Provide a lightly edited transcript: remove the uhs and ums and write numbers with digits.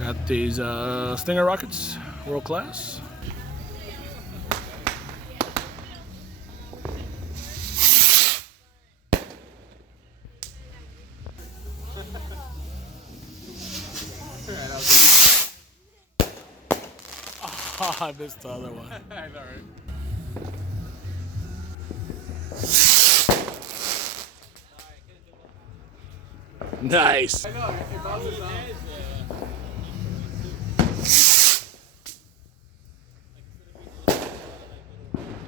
Got these Stinger rockets, world class. Oh, I missed the other one. I know, right? Nice. I know, it bounces off.